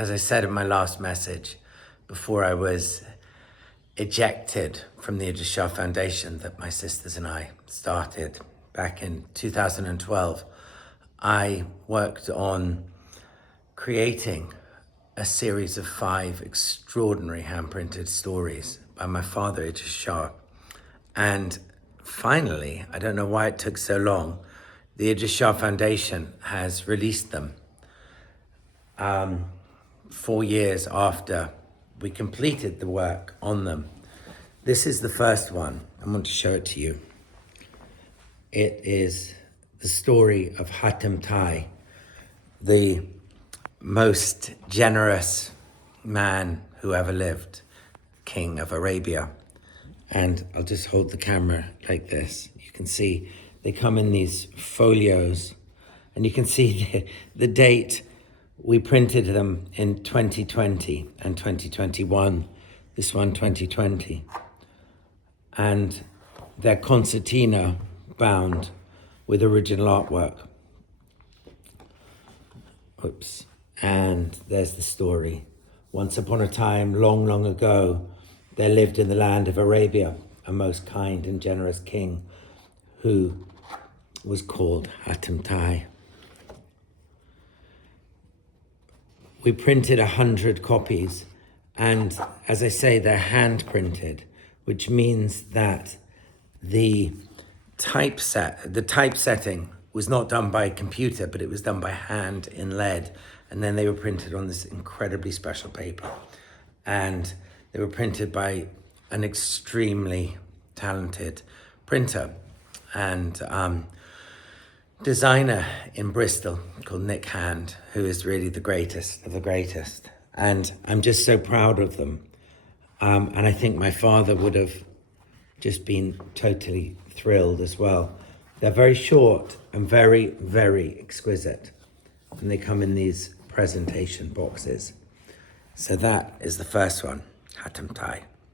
as I said in my last message, before I was ejected from the Idris Shah Foundation that my sisters and I started back in 2012, I worked on creating a series of 5 extraordinary hand-printed stories by my father, Idris Shah. And finally, I don't know why it took so long, the Idris Shah Foundation has released them 4 years after we completed the work on them. This is the first one. I want to show it to you. It is the story of Hatim, the most generous man who ever lived, king of Arabia. And I'll just hold the camera like this. You can see they come in these folios, and you can see the date. We printed them in 2020 and 2021, this one 2020. And they're concertina bound with original artwork. Oops. And there's the story. Once upon a time, long, long ago, there lived in the land of Arabia a most kind and generous king who was called Hatim. We printed 100 copies, and as I say, they're hand printed, which means that the typesetting was not done by a computer, but it was done by hand in lead, and then they were printed on this incredibly special paper, and they were printed by an extremely talented printer and designer in Bristol called Nick Hand, who is really the greatest of the greatest. And I'm just so proud of them. And I think my father would have just been totally thrilled as well. They're very short and very, very exquisite. And they come in these presentation boxes. So that is the first one, Hatim.